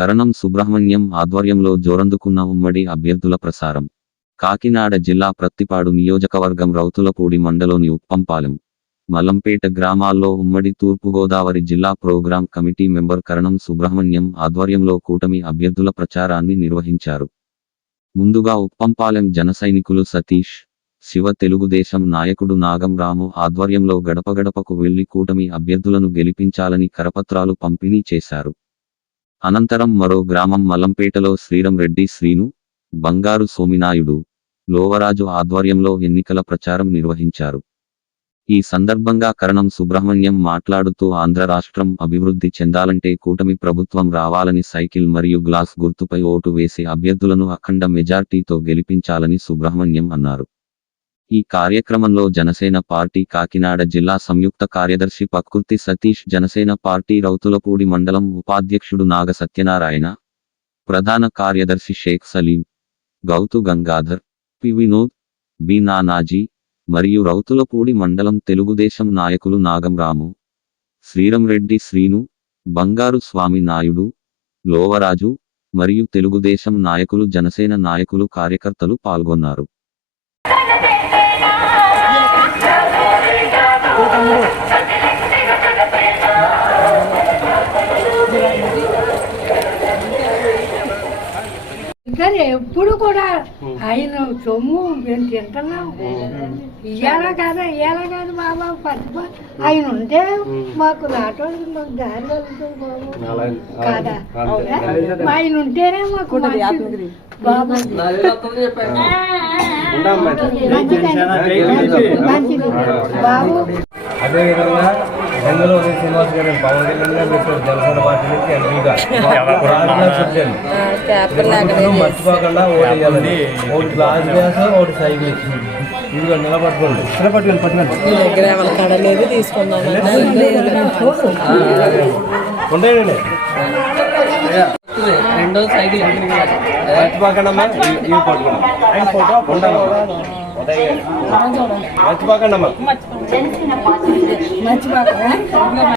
కరణం సుబ్రహ్మణ్యం ఆధ్వర్యంలో జోరందుకున్న ఉమ్మడి అభ్యర్థుల ప్రసారం. కాకినాడ జిల్లా ప్రత్తిపాడు నియోజకవర్గం రౌతులపూడి మండలోని ఉప్పంపాలెం మలంపేట గ్రామాల్లో ఉమ్మడి తూర్పుగోదావరి జిల్లా program committee member Karanam Subrahmanyam ఆధ్వర్యంలో కూటమి అభ్యర్థుల ప్రచారాన్ని నిర్వహించారు. ముందుగా ఉప్పంపాలెం జనసైనికులు సతీష్ శివ తెలుగుదేశం నాయకుడు నాగం రాము ఆధ్వర్యంలో గడపగడపకు వెళ్ళి కూటమి అభ్యర్థులను గెలిపించాలని కరపత్రాలు పంపిణీ చేశారు. అనంతరం మరో గ్రామం మలంపేటలో శ్రీరంరెడ్డి శ్రీను బంగారు సోమినాయుడు లోవరాజు ఆధ్వర్యంలో ఎన్నికల ప్రచారం నిర్వహించారు. ఈ సందర్భంగా కరణం సుబ్రహ్మణ్యం మాట్లాడుతూ ఆంధ్ర రాష్ట్రం అభివృద్ధి చెందాలంటే కూటమి ప్రభుత్వం రావాలని సైకిల్ మరియు గ్లాస్ గుర్తుపై ఓటు వేసి అభ్యర్థులను అఖండ మెజార్టీతో గెలిపించాలని సుబ్రహ్మణ్యం అన్నారు. ఈ కార్యక్రమంలో జనసేన పార్టీ కాకినాడ జిల్లా సంయుక్త కార్యదర్శి పక్కుర్తి సతీష్ జనసేన పార్టీ రౌతులపూడి మండలం ఉపాధ్యక్షుడు నాగ సత్యనారాయణ ప్రధాన కార్యదర్శి షేక్ సలీం గౌతు గంగాధర్ పి. వినోద్ బి. నానాజీ మరియు రౌతులపూడి మండలం తెలుగుదేశం నాయకులు నాగం రాము శ్రీరంరెడ్డి శ్రీను బంగారు స్వామి నాయుడు లోవరాజు మరియు తెలుగుదేశం నాయకులు జనసేన నాయకులు కార్యకర్తలు పాల్గొన్నారు. సరే ఎప్పుడు కూడా ఆయన సొమ్ము మేము తింటున్నాం. ఇయ్యాల కాదా ఇయ్యాల కాదు బాబా పట్టుకో. ఆయన ఉంటే మాకు నాటోడికి మాకు దారి వెళ్తుంది బాబు. కాదా? మా ఆయన ఉంటేనే మాకు. బాబు. మంచిది. మంచిది. బాబు. అదేవిధంగా బెంగళూరు శ్రీనివాస్ గారు పవన్ కళ్యాణ్ గారు జనసేన పార్టీ నుంచి ఎంపీగా మర్చిపోకుండా ఓటు లాస్ట్ గ్యాస్ ఒకటి సైకిల్ ఇదిగో నిలబట్టుకోండి నిలబట్టుకోండి పట్టుకోండి. దగ్గర ఎవరి కాడ లేదు తీసుకున్నాను ఉండేయండి రెండో సైకిల్ మర్చిపోకండి అమ్మా ఇవి- పట్టుకోండి మంచి బాగా